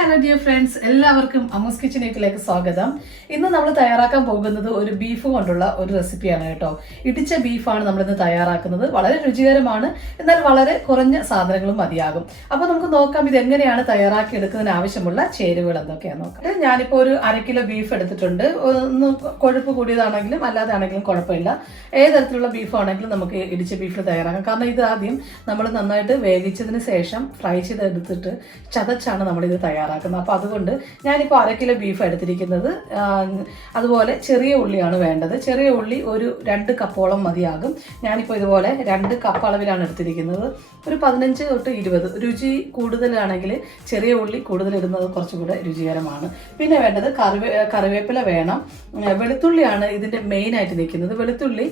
Hello dear friends, എല്ലാവർക്കും അമ്മൂസ് കിച്ചണിലേക്ക് സ്വാഗതം. ഇന്ന് നമ്മൾ തയ്യാറാക്കാൻ പോകുന്നത് ഒരു ബീഫ് കൊണ്ടുള്ള ഒരു റെസിപ്പിയാണ് കേട്ടോ. ഇടിച്ച ബീഫാണ് നമ്മളിന്ന് തയ്യാറാക്കുന്നത്. വളരെ രുചികരമാണ്, എന്നാൽ വളരെ കുറഞ്ഞ സാധനങ്ങളും മതിയാകും. അപ്പോൾ നമുക്ക് നോക്കാം ഇത് എങ്ങനെയാണ് തയ്യാറാക്കി എടുക്കുന്നതിന് ആവശ്യമുള്ള ചേരുവകൾ എന്തൊക്കെയാണെന്ന് നോക്കാം. ഞാനിപ്പോൾ ഒരു 1/2 കിലോ ബീഫ് എടുത്തിട്ടുണ്ട്. ഒന്ന് കൊഴുപ്പ് കൂടിയതാണെങ്കിലും അല്ലാതെ ആണെങ്കിലും കുഴപ്പമില്ല. ഏത് തരത്തിലുള്ള ബീഫാണെങ്കിലും നമുക്ക് ഇടിച്ച ബീഫിൽ തയ്യാറാക്കാം. കാരണം ഇത് ആദ്യം നമ്മൾ നന്നായിട്ട് വേവിച്ചതിന് ശേഷം ഫ്രൈ ചെയ്തെടുത്തിട്ട് ചതച്ചാണ് നമ്മളിത് തയ്യാറാക്കുന്നത്. അപ്പോൾ അതുകൊണ്ട് ഞാനിപ്പോൾ 1/2 കിലോ ബീഫ് എടുത്തിരിക്കുന്നത്. അതുപോലെ ചെറിയ ഉള്ളിയാണ് വേണ്ടത്. ചെറിയ ഉള്ളി ഒരു 2 കപ്പോളം മതിയാകും. ഞാനിപ്പോൾ ഇതുപോലെ 2 കപ്പ് അളവിലാണ് എടുത്തിരിക്കുന്നത്. ഒരു 15 തൊട്ട് 20. രുചി കൂടുതലാണെങ്കിൽ ചെറിയ ഉള്ളി കൂടുതൽ ഇടുന്നത് കുറച്ചുകൂടെ രുചികരമാണ്. പിന്നെ വേണ്ടത് കറിവേപ്പില വേണം. വെളുത്തുള്ളിയാണ് ഇതിൻ്റെ മെയിനായിട്ട് നിൽക്കുന്നത്. വെളുത്തുള്ളി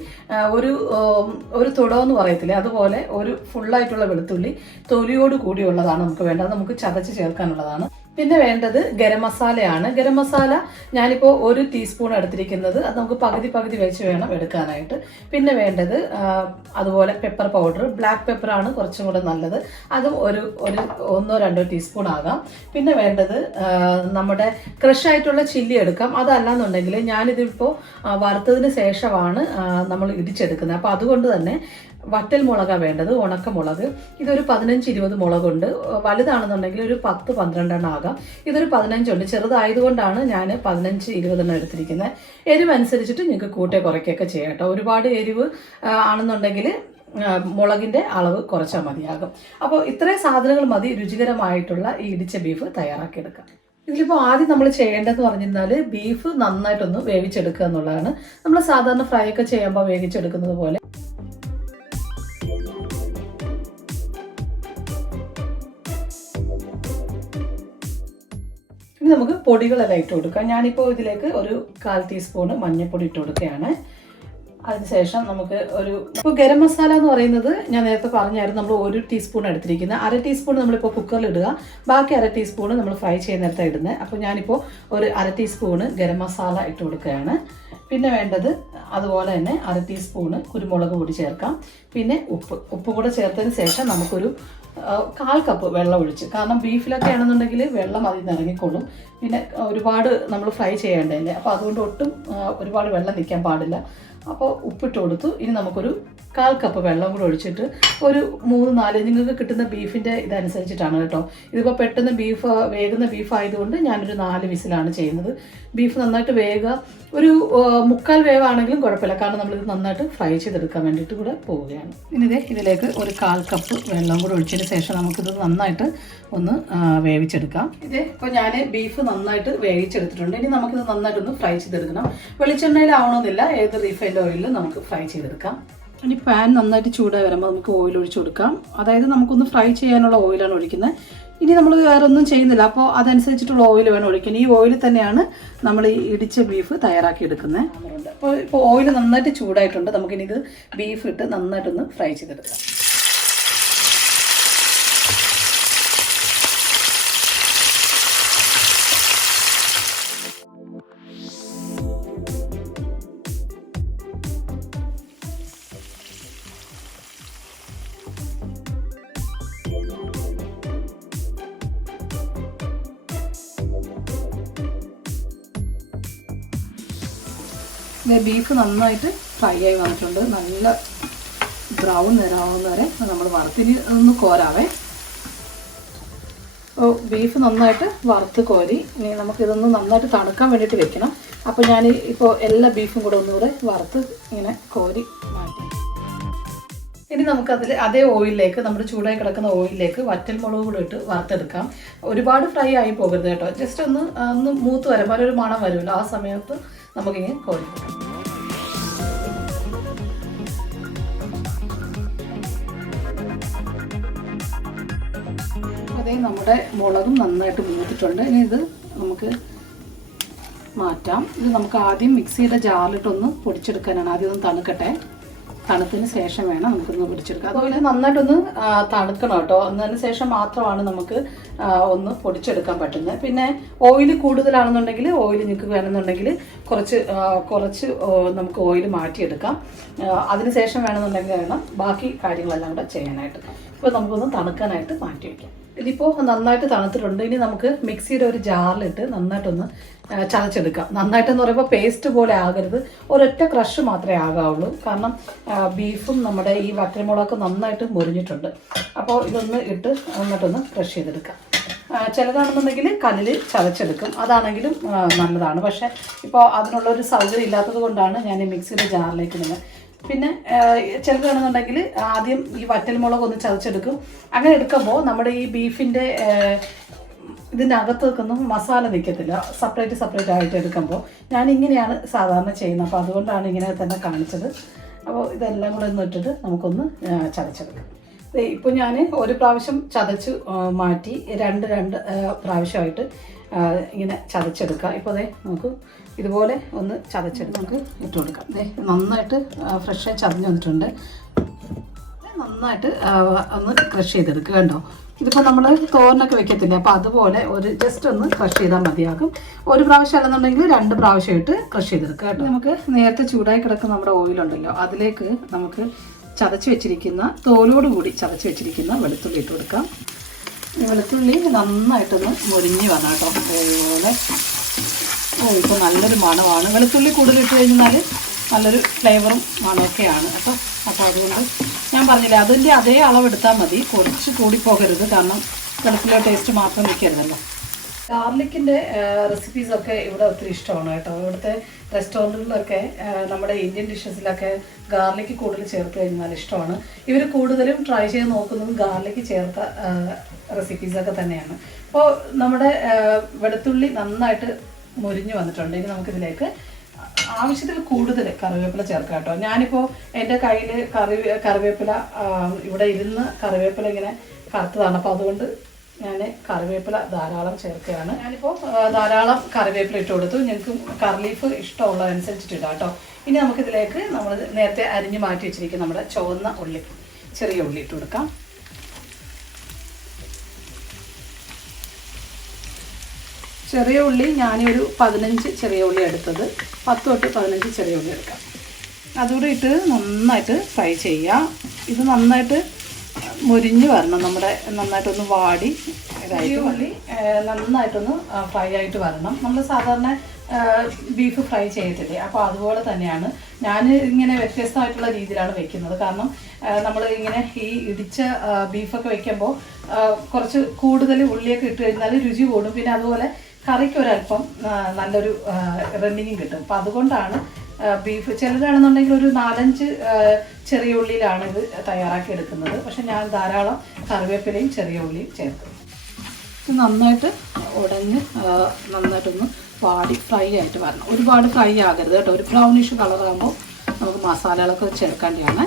ഒരു തുടമെന്ന് പറയത്തില്ലേ, അതുപോലെ ഒരു ഫുള്ളായിട്ടുള്ള വെളുത്തുള്ളി തൊലിയോട് കൂടിയുള്ളതാണ് നമുക്ക് വേണ്ടത്. നമുക്ക് ചതച്ച് ചേർക്കാനുള്ളതാണ്. പിന്നെ വേണ്ടത് ഗരം മസാലയാണ്. ഗരം മസാല ഞാനിപ്പോൾ 1 ടീസ്പൂൺ എടുത്തിരിക്കുന്നത്. അത് നമുക്ക് പകുതി വെച്ച് വേണം എടുക്കാനായിട്ട്. പിന്നെ വേണ്ടത് അതുപോലെ പെപ്പർ പൗഡർ, ബ്ലാക്ക് പെപ്പറാണ് കുറച്ചും കൂടെ നല്ലത്. അതും ഒരു 1-2 ടീസ്പൂൺ ആകാം. പിന്നെ വേണ്ടത് നമ്മുടെ ക്രഷ് ആയിട്ടുള്ള ചില്ലി എടുക്കാം. അതല്ലാന്നുണ്ടെങ്കിൽ ഞാനിതിപ്പോൾ വറുത്തതിന് ശേഷമാണ് നമ്മൾ ഇടിച്ചെടുക്കുന്നത്. അപ്പോൾ അതുകൊണ്ട് തന്നെ വറ്റൽ മുളകാണ് വേണ്ടത്, ഉണക്കമുളക്. ഇതൊരു 15-20 മുളകുണ്ട്. വലുതാണെന്നുണ്ടെങ്കിൽ ഒരു 10-12 ആകാം. ഇതൊരു 15 ഉണ്ട്. ചെറുതായതുകൊണ്ടാണ് ഞാൻ 15-20 എടുത്തിരിക്കുന്നത്. എരിവ് അനുസരിച്ചിട്ട് നിങ്ങൾക്ക് കൂട്ടേ കുറയ്ക്കുകയൊക്കെ ചെയ്യാം കേട്ടോ. ഒരുപാട് എരിവ് ആണെന്നുണ്ടെങ്കിൽ മുളകിൻ്റെ അളവ് കുറച്ചാൽ മതിയാകും. അപ്പോൾ ഇത്രയും സാധനങ്ങൾ മതി രുചികരമായിട്ടുള്ള ഈ ഇടിച്ച ബീഫ് തയ്യാറാക്കിയെടുക്കാം. ഇതിലിപ്പോൾ ആദ്യം നമ്മൾ ചെയ്യേണ്ടതെന്ന് പറഞ്ഞിരുന്നാൽ ബീഫ് നന്നായിട്ടൊന്ന് വേവിച്ചെടുക്കുക എന്നുള്ളതാണ്. നമ്മൾ സാധാരണ ഫ്രൈ ഒക്കെ ചെയ്യുമ്പോൾ വേവിച്ചെടുക്കുന്നത് പോലെ. ഇനി നമുക്ക് പൊടികളെല്ലാം ഇട്ട് കൊടുക്കാം. ഞാനിപ്പോൾ ഇതിലേക്ക് ഒരു 1/4 ടീസ്പൂൺ മഞ്ഞൾപ്പൊടി ഇട്ട് കൊടുക്കുകയാണ്. അതിനുശേഷം നമുക്ക് ഇപ്പോൾ ഗരം മസാല എന്ന് പറയുന്നത് ഞാൻ നേരത്തെ പറഞ്ഞായിരുന്നു, നമ്മൾ 1 ടീസ്പൂൺ എടുത്തിരിക്കുന്നത്. 1/2 ടീസ്പൂൺ നമ്മളിപ്പോൾ കുക്കറിൽ ഇടുക, ബാക്കി 1/2 ടീസ്പൂൺ നമ്മൾ ഫ്രൈ ചെയ്യുന്നിടത്താണ് ഇടുന്നത്. അപ്പോൾ ഞാനിപ്പോൾ ഒരു 1/2 ടീസ്പൂൺ ഗരം മസാല ഇട്ട് കൊടുക്കുകയാണ്. പിന്നെ വേണ്ടത് അതുപോലെ തന്നെ 1/2 ടീസ്പൂണ് കുരുമുളക് പൊടി ചേർക്കാം. പിന്നെ ഉപ്പ് കൂടെ ചേർത്തതിന് ശേഷം നമുക്കൊരു 1/4 കപ്പ് വെള്ളം ഒഴിച്ച്, കാരണം ബീഫിലൊക്കെ ആണെന്നുണ്ടെങ്കിൽ വെള്ളം അതിൽ നിന്ന് ഇറങ്ങിക്കൊള്ളും. പിന്നെ ഒരുപാട് നമ്മൾ ഫ്രൈ ചെയ്യേണ്ടതല്ലേ, അപ്പോൾ അതുകൊണ്ട് ഒട്ടും ഒരുപാട് വെള്ളം നിൽക്കാൻ പാടില്ല. അപ്പോൾ ഉപ്പിട്ട് കൊടുത്തു. ഇനി നമുക്കൊരു 1/4 കപ്പ് വെള്ളം കൂടെ ഒഴിച്ചിട്ട് ഒരു 3-4, നിങ്ങൾക്ക് കിട്ടുന്ന ബീഫിൻ്റെ ഇതനുസരിച്ചിട്ടാണ് കേട്ടോ. ഇതിപ്പോൾ പെട്ടെന്ന് വേകുന്ന ബീഫ് ആയതുകൊണ്ട് ഞാനൊരു 4 വിസിലാണ് ചെയ്യുന്നത്. ബീഫ് നന്നായിട്ട് വേഗം ഒരു 3/4 വേവാണെങ്കിലും കുഴപ്പമില്ല, കാരണം നമ്മളിത് നന്നായിട്ട് ഫ്രൈ ചെയ്തെടുക്കാൻ വേണ്ടിയിട്ട് കൂടെ പോവുകയാണ്. ഇനി ഇതിലേക്ക് ഒരു 1/4 കപ്പ് വെള്ളം കൂടെ ഒഴിച്ചതിന് ശേഷം നമുക്കിത് നന്നായിട്ട് ഒന്ന് വേവിച്ചെടുക്കാം. ഇപ്പോൾ ഞാൻ ബീഫ് നന്നായിട്ട് വേവിച്ചെടുത്തിട്ടുണ്ട്. ഇനി നമുക്കിത് നന്നായിട്ടൊന്ന് ഫ്രൈ ചെയ്തെടുക്കണം. വെളിച്ചെണ്ണയിലാവണമെന്നില്ല, ഏത് റീഫൈൻഡ് ഓയിലിൽ നമുക്ക് ഫ്രൈ ചെയ്തെടുക്കാം. ഇനി പാൻ നന്നായിട്ട് ചൂടായി വരുമ്പോൾ നമുക്ക് ഓയിൽ ഒഴിച്ചു കൊടുക്കാം. അതായത് നമുക്കൊന്ന് ഫ്രൈ ചെയ്യാനുള്ള ഓയിലാണ് ഒഴിക്കുന്നത്. ഇനി നമ്മൾ വേറെ ഒന്നും ചെയ്യുന്നില്ല, അപ്പോൾ അതനുസരിച്ചിട്ടുള്ള ഓയിൽ വേണം ഒഴിക്കാൻ. ഈ ഓയിൽ തന്നെയാണ് നമ്മൾ ഈ ഇടിച്ച ബീഫ് തയ്യാറാക്കി എടുക്കുന്നത്. ഇപ്പോൾ ഓയിൽ നന്നായിട്ട് ചൂടായിട്ടുണ്ട്. നമുക്കിനി ഇത് ബീഫ് ഇട്ട് നന്നായിട്ടൊന്ന് ഫ്രൈ ചെയ്തെടുക്കാം. ബീഫ് നന്നായിട്ട് ഫ്രൈ ആയി വന്നിട്ടുണ്ട്. നല്ല ബ്രൗൺ നിറമാവുന്ന വരെ നമ്മൾ വറുത്തിന് ഒന്ന് കോരാവേ. ബീഫ് നന്നായിട്ട് വറുത്ത് കോരി ഇനി നമുക്കിതൊന്ന് നന്നായിട്ട് തണുക്കാൻ വേണ്ടിയിട്ട് വെക്കണം. അപ്പോൾ ഞാൻ ഇപ്പോൾ എല്ലാ ബീഫും കൂടെ ഒന്നുകൂടെ വറുത്ത് ഇങ്ങനെ കോരി മാറ്റി. ഇനി നമുക്കതിൽ അതേ ഓയിലിലേക്ക്, നമ്മുടെ ചൂടായി കിടക്കുന്ന ഓയിലിലേക്ക് വറ്റൽ മുളക് കൂടെ ഇട്ട് വറുത്തെടുക്കാം. ഒരുപാട് ഫ്രൈ ആയി പോകരുത് കേട്ടോ. ജസ്റ്റ് ഒന്ന് മൂത്ത് വരുമ്പോൾ ഒരു മണം വരുമല്ലോ, ആ സമയത്ത് നമുക്കിങ്ങനെ കോരിയെടുക്കാം. അതേ നമ്മുടെ മുളകും നന്നായിട്ട് മൂത്തിട്ടുണ്ട്. ഇനി ഇത് നമുക്ക് മാറ്റാം. ഇത് നമുക്ക് ആദ്യം മിക്സിയുടെ ജാറിലിട്ടൊന്ന് പൊടിച്ചെടുക്കാനാണ്. ആദ്യം ഒന്ന് തണുക്കട്ടെ. തണുത്തതിന് ശേഷം വേണം നമുക്കൊന്ന് പൊടിച്ചെടുക്കാം. അതുപോലെ നന്നായിട്ടൊന്ന് തണുക്കണം കേട്ടോ. അതിന് ശേഷം മാത്രമാണ് നമുക്ക് ഒന്ന് പൊടിച്ചെടുക്കാൻ പറ്റുന്നത്. പിന്നെ ഓയിൽ കൂടുതലാണെന്നുണ്ടെങ്കിൽ ഓയിൽ നിങ്ങൾക്ക് വേണമെന്നുണ്ടെങ്കിൽ കുറച്ച് നമുക്ക് ഓയിൽ മാറ്റിയെടുക്കാം. അതിനുശേഷം വേണമെന്നുണ്ടെങ്കിൽ വേണം ബാക്കി കാര്യങ്ങളെല്ലാം കൂടെ ചെയ്യാനായിട്ട്. ഇപ്പോൾ നമുക്കൊന്ന് തണുക്കാനായിട്ട് മാറ്റി വയ്ക്കാം. ഇതിപ്പോൾ നന്നായിട്ട് തണുത്തിട്ടുണ്ട്. ഇനി നമുക്ക് മിക്സിയുടെ ഒരു ജാറിലിട്ട് നന്നായിട്ടൊന്ന് ചതച്ചെടുക്കാം. നന്നായിട്ടെന്ന് പറയുമ്പോൾ പേസ്റ്റ് പോലെ ആകരുത്, ഒരൊറ്റ ക്രഷ് മാത്രമേ ആകാവുള്ളൂ. കാരണം ബീഫും നമ്മുടെ ഈ വറ്റൽമുളകൊക്കെ നന്നായിട്ട് മുരിഞ്ഞിട്ടുണ്ട്. അപ്പോൾ ഇതൊന്ന് ഇട്ട് നന്നായിട്ടൊന്ന് ക്രഷ് ചെയ്തെടുക്കാം. ചിലതാണെന്നുണ്ടെങ്കിൽ കല്ലിൽ ചതച്ചെടുക്കും, അതാണെങ്കിലും നല്ലതാണ്. പക്ഷേ ഇപ്പോൾ അതിനുള്ളൊരു സൗകര്യം ഇല്ലാത്തത് കൊണ്ടാണ് ഞാൻ ഈ മിക്സിയുടെ ജാറിലേക്ക് ഇടുന്നത്. പിന്നെ ചിലതാണെന്നുണ്ടെങ്കിൽ ആദ്യം ഈ വറ്റൽമുളക് ഒന്ന് ചതച്ചെടുക്കും. അങ്ങനെ എടുക്കുമ്പോൾ നമ്മുടെ ഈ ബീഫിൻ്റെ ഇതിൻ്റെ അകത്തേക്കൊന്നും മസാല നിൽക്കത്തില്ല, സെപ്പറേറ്റ് ആയിട്ട് എടുക്കുമ്പോൾ. ഞാനിങ്ങനെയാണ് സാധാരണ ചെയ്യുന്നത്, അപ്പോൾ അതുകൊണ്ടാണ് ഇങ്ങനെ തന്നെ കാണിച്ചത്. അപ്പോൾ ഇതെല്ലാം കൂടെ ഒന്ന് ഇട്ടിട്ട് നമുക്കൊന്ന് ചതച്ചെടുക്കാം. ഇപ്പോൾ ഞാൻ ഒരു പ്രാവശ്യം ചതച്ച് മാറ്റി രണ്ട് പ്രാവശ്യമായിട്ട് ഇങ്ങനെ ചതച്ചെടുക്കുക. ഇപ്പോൾ അതെ നമുക്ക് ഇതുപോലെ ഒന്ന് ചതച്ചെടുത്ത് നമുക്ക് ഇട്ട് കൊടുക്കാം. നന്നായിട്ട് ഫ്രഷായി ചതഞ്ഞ് വന്നിട്ടുണ്ട്. നന്നായിട്ട് ഒന്ന് ക്രഷ് ചെയ്തെടുക്കുക. കണ്ടോ, ഇതിപ്പോൾ നമ്മൾ തോരനൊക്കെ വെക്കത്തില്ല, അപ്പോൾ അതുപോലെ ഒരു ജസ്റ്റ് ഒന്ന് ക്രഷ് ചെയ്താൽ മതിയാകും. ഒരു പ്രാവശ്യം അല്ലെന്നുണ്ടെങ്കിൽ 2 പ്രാവശ്യമായിട്ട് ക്രഷ് ചെയ്തെടുക്കുക കേട്ടോ. നമുക്ക് നേരത്തെ ചൂടായി കിടക്കുന്ന നമ്മുടെ ഓയിലുണ്ടല്ലോ, അതിലേക്ക് നമുക്ക് ചതച്ച് വെച്ചിരിക്കുന്ന തോലോട് കൂടി ചതച്ച് വെച്ചിരിക്കുന്ന വെളുത്തുള്ളി ഇട്ട് കൊടുക്കാം. വെളുത്തുള്ളി നന്നായിട്ടൊന്ന് മുരിഞ്ഞ് വരണം കേട്ടോ. അതുപോലെ ഇപ്പോൾ നല്ലൊരു മണമാണ്. വെളുത്തുള്ളി കൂടുതൽ ഇട്ട് കഴിഞ്ഞാൽ നല്ലൊരു ഫ്ലേവറും മണമൊക്കെയാണ് കേട്ടോ. അപ്പോൾ അതുകൊണ്ട് ഞാൻ പറഞ്ഞില്ലേ, അതിൻ്റെ അതേ അളവെടുത്താൽ മതി, കുറച്ച് കൂടിപ്പോകരുത്. കാരണം വെളുത്തുള്ളിയുടെ ടേസ്റ്റ് മാത്രം നിൽക്കരുതല്ലോ. ഗാർലിക്കിൻ്റെ റെസിപ്പീസൊക്കെ ഇവിടെ ഒത്തിരി ഇഷ്ടമാണ് കേട്ടോ. ഇവിടുത്തെ റെസ്റ്റോറൻറ്റുകളിലൊക്കെ നമ്മുടെ ഇന്ത്യൻ ഡിഷസിലൊക്കെ ഗാർലിക്ക് കൂടുതൽ ചേർത്ത് കഴിഞ്ഞാൽ ഇഷ്ടമാണ്. ഇവർ കൂടുതലും ട്രൈ ചെയ്ത് നോക്കുന്നത് ഗാർലിക്ക് ചേർത്ത റെസിപ്പീസൊക്കെ തന്നെയാണ്. അപ്പോൾ നമ്മുടെ വെളുത്തുള്ളി നന്നായിട്ട് മുരിഞ്ഞ് വന്നിട്ടുണ്ട്. ഇനി നമുക്കിതിലേക്ക് ആവശ്യത്തിൽ കൂടുതൽ കറിവേപ്പില ചേർക്കാം കേട്ടോ. ഞാനിപ്പോൾ എൻ്റെ കയ്യിൽ കറിവേപ്പില ഇവിടെ ഇരുന്ന് കറിവേപ്പില ഇങ്ങനെ കറുത്തതാണ്, അപ്പോൾ അതുകൊണ്ട് ഞാൻ കറിവേപ്പില ധാരാളം ചേർക്കുകയാണ്. ഞാനിപ്പോൾ ധാരാളം കറിവേപ്പില ഇട്ട് കൊടുത്തു. ഞങ്ങൾക്ക് കറി ലീഫ് ഇഷ്ടമുള്ളതനുസരിച്ചിട്ട് ഇടാം കേട്ടോ. ഇനി നമുക്കിതിലേക്ക് നമ്മൾ നേരത്തെ അരിഞ്ഞ് മാറ്റി വെച്ചിരിക്കുന്ന നമ്മുടെ ചുവന്ന ഉള്ളി, ചെറിയ ഉള്ളി ഇട്ട് കൊടുക്കാം. ചെറിയ ഉള്ളി ഞാനൊരു 15 ചെറിയ ഉള്ളി എടുത്തത്, 10 തൊട്ട് 15 ചെറിയ ഉള്ളി എടുക്കാം. അതുകൂടെ ഇട്ട് നന്നായിട്ട് ഫ്രൈ ചെയ്യുക. ഇത് നന്നായിട്ട് മുരിഞ്ഞ് വരണം, നമ്മുടെ നന്നായിട്ടൊന്ന് വാടി ഇതായിട്ട് ഉള്ളി നന്നായിട്ടൊന്ന് ഫ്രൈ ആയിട്ട് വരണം. നമ്മൾ സാധാരണ ബീഫ് ഫ്രൈ ചെയ്യത്തില്ലേ, അപ്പോൾ അതുപോലെ തന്നെയാണ് ഞാൻ ഇങ്ങനെ വ്യത്യസ്തമായിട്ടുള്ള രീതിയിലാണ് വെക്കുന്നത്. കാരണം നമ്മൾ ഇങ്ങനെ ഈ ഇടിച്ച ബീഫൊക്കെ വെക്കുമ്പോൾ കുറച്ച് കൂടുതൽ ഉള്ളിയൊക്കെ ഇട്ട് കഴിഞ്ഞാൽ രുചി കൂടും. പിന്നെ അതുപോലെ കറിക്ക് ഒരല്പം നല്ലൊരു റണ്ണിങ്ങും കിട്ടും. അപ്പോൾ അതുകൊണ്ടാണ് ബീഫ് ചിലരാണെന്നുണ്ടെങ്കിൽ ഒരു 4-5 ചെറിയ ഉള്ളിയിലാണ് ഇത് തയ്യാറാക്കി എടുക്കുന്നത്. പക്ഷെ ഞാൻ ധാരാളം കറിവേപ്പിലയും ചെറിയ ഉള്ളിയും ചേർക്കും. ഇത് നന്നായിട്ട് ഉടഞ്ഞ് നന്നായിട്ടൊന്ന് വാടി ഫ്രൈ ആയിട്ട് വരണം. ഒരുപാട് ഫ്രൈ ആകരുത് കേട്ടോ. ഒരു ബ്രൗണിഷ് കളറാകുമ്പോൾ നമുക്ക് മസാലകളൊക്കെ ചേർക്കേണ്ടതാണ്.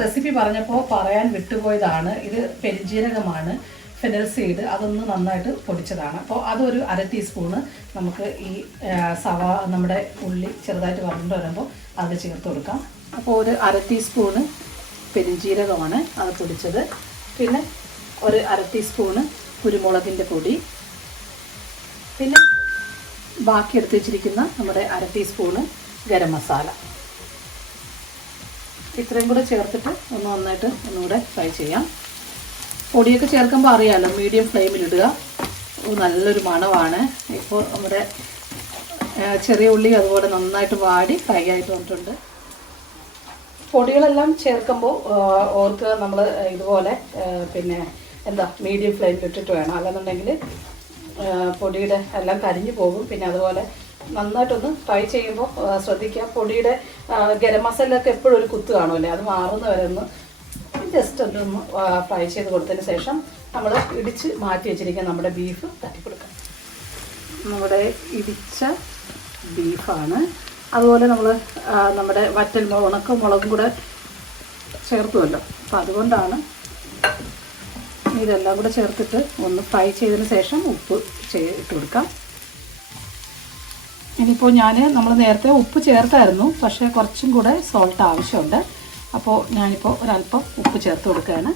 റെസിപ്പി പറഞ്ഞപ്പോൾ പറയാൻ വിട്ടുപോയതാണ്, ഇത് പെരുംജീരകമാണ്, ഫെനൽ സീഡ്, അതൊന്ന് നന്നായിട്ട് പൊടിച്ചതാണ്. അപ്പോൾ അതൊരു 1/2 ടീസ്പൂണ് നമുക്ക് ഈ നമ്മുടെ ഉള്ളി ചെറുതായിട്ട് വരണ്ട് വരുമ്പോൾ അത് ചേർത്ത് കൊടുക്കാം. അപ്പോൾ ഒരു 1/2 ടീസ്പൂണ് പെരുംജീരകമാണ് അത് പൊടിച്ചത്. പിന്നെ ഒരു 1/2 ടീസ്പൂണ് കുരുമുളകിൻ്റെ പൊടി, പിന്നെ ബാക്കി എടുത്ത് വെച്ചിരിക്കുന്ന നമ്മുടെ 1/2 ടീസ്പൂണ് ഗരം മസാല. ഇത്രയും കൂടെ ചേർത്തിട്ട് ഒന്ന് നന്നായിട്ട് ഒന്നുകൂടെ ഫ്രൈ ചെയ്യാം. പൊടിയൊക്കെ ചേർക്കുമ്പോൾ അറിയാമല്ലോ, മീഡിയം ഫ്ലെയിമിലിടുക. നല്ലൊരു മണമാണ്. ഇപ്പോൾ നമ്മുടെ ചെറിയ ഉള്ളി അതുപോലെ നന്നായിട്ട് വാടി ഫ്രൈ ആയിട്ട് വന്നിട്ടുണ്ട്. പൊടികളെല്ലാം ചേർക്കുമ്പോൾ ഓർക്കുക, നമ്മൾ ഇതുപോലെ പിന്നെ മീഡിയം ഫ്ലെയിമിലിട്ടിട്ട് വേണം, അല്ലെന്നുണ്ടെങ്കിൽ പൊടിയുടെ എല്ലാം കരിഞ്ഞു പോകും. പിന്നെ അതുപോലെ നന്നായിട്ടൊന്ന് ഫ്രൈ ചെയ്യുമ്പോൾ ശ്രദ്ധിക്കുക, പൊടിയുടെ ഗരം മസാലയൊക്കെ എപ്പോഴും ഒരു കുത്ത് കാണുമല്ലേ, അത് മാറുന്ന വരെ ഒന്ന് ജസ്റ്റ് ഒന്ന് ഫ്രൈ ചെയ്ത് കൊടുത്തതിന് ശേഷം നമ്മൾ ഇടിച്ച് മാറ്റി വെച്ചിരിക്കുന്ന നമ്മുടെ ബീഫ് തട്ടിക്കൊടുക്കാം. നമ്മുടെ ഇടിച്ച ബീഫാണ്. അതുപോലെ നമ്മൾ നമ്മുടെ വറ്റൽ ഉണക്കമുളകും കൂടെ ചേർത്തുമല്ലോ, അപ്പം അതുകൊണ്ടാണ് ഇതെല്ലാം കൂടെ ചേർത്തിട്ട് ഒന്ന് ഫ്രൈ ചെയ്തതിന് ശേഷം ഉപ്പ് ഇട്ട് കൊടുക്കാം. ഇനിയിപ്പോൾ നമ്മൾ നേരത്തെ ഉപ്പ് ചേർത്തായിരുന്നു, പക്ഷേ കുറച്ചും കൂടെ സോൾട്ട് ആവശ്യമുണ്ട്. അപ്പോൾ ഞാനിപ്പോൾ ഒരല്പം ഉപ്പ് ചേർത്ത് കൊടുക്കുകയാണ്,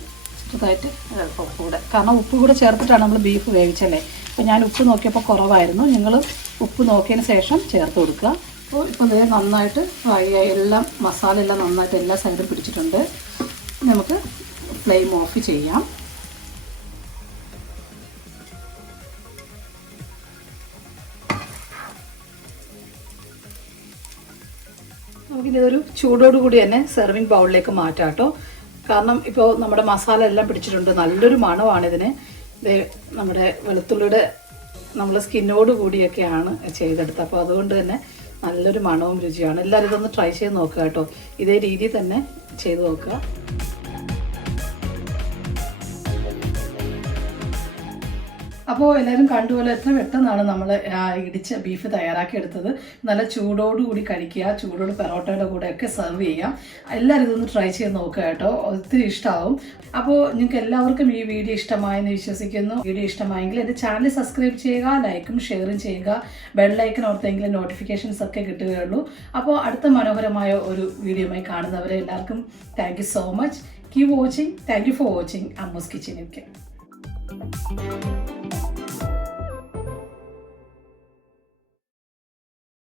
ചെറുതായിട്ട് ഒരല്പം കൂടെ. കാരണം ഉപ്പ് കൂടെ ചേർത്തിട്ടാണ് നമ്മൾ ബീഫ് വേവിച്ചല്ലേ. അപ്പോൾ ഞാൻ ഉപ്പ് നോക്കിയപ്പോൾ കുറവായിരുന്നു, നിങ്ങൾ ഉപ്പ് നോക്കിയതിന് ശേഷം ചേർത്ത് കൊടുക്കുക. അപ്പോൾ ഇപ്പോൾ ഇത് നന്നായിട്ട് ഫ്രൈ ആയി, എല്ലാം മസാല എല്ലാം നന്നായിട്ട് എല്ലാ സൈഡും പിടിച്ചിട്ടുണ്ട്. നമുക്ക് ഫ്ലെയിം ഓഫ് ചെയ്യാം. നമുക്കിനി ഇതൊരു ചൂടോടുകൂടി തന്നെ സെർവിങ് ബൗളിലേക്ക് മാറ്റാം കേട്ടോ. കാരണം ഇപ്പോൾ നമ്മുടെ മസാല എല്ലാം പിടിച്ചിട്ടുണ്ട്, നല്ലൊരു മണമാണ് ഇതിന്. നമ്മുടെ വെളുത്തുള്ളിയുടെ നമ്മൾ സ്കിന്നോട് കൂടിയൊക്കെയാണ് ചെയ്തെടുത്തത്, അപ്പോൾ അതുകൊണ്ട് തന്നെ നല്ലൊരു മണവും രുചിയാണ്. എല്ലാവരും ഇതൊന്ന് ട്രൈ ചെയ്ത് നോക്കുക കേട്ടോ. ഇതേ രീതി തന്നെ ചെയ്ത് നോക്കുക. അപ്പോൾ എല്ലാവരും കണ്ടുപോലെ എത്ര പെട്ടെന്നാണ് നമ്മൾ ഇടിച്ച ബീഫ് തയ്യാറാക്കിയെടുത്തത്. നല്ല ചൂടോടുകൂടി കഴിക്കുക, ചൂടോട് പെറോട്ടയുടെ കൂടെയൊക്കെ സെർവ് ചെയ്യാം. എല്ലാവരും ഇതൊന്ന് ട്രൈ ചെയ്ത് നോക്കുക കേട്ടോ, ഒത്തിരി ഇഷ്ടമാവും. അപ്പോൾ നിങ്ങൾക്ക് എല്ലാവർക്കും ഈ വീഡിയോ ഇഷ്ടമായെന്ന് വിശ്വസിക്കുന്നു. വീഡിയോ ഇഷ്ടമായെങ്കിൽ എൻ്റെ ചാനൽ സബ്സ്ക്രൈബ് ചെയ്യുക, ലൈക്കും ഷെയറും ചെയ്യുക. ബെല്ലൈക്കൺ ഓർത്തെങ്കിലും നോട്ടിഫിക്കേഷൻസ് ഒക്കെ കിട്ടുകയുള്ളൂ. അപ്പോൾ അടുത്ത മനോഹരമായ ഒരു വീഡിയോയുമായി കാണുന്നവരെ എല്ലാവർക്കും thank you so much. Keep watching. Thank you for watching Ammu's kitchen.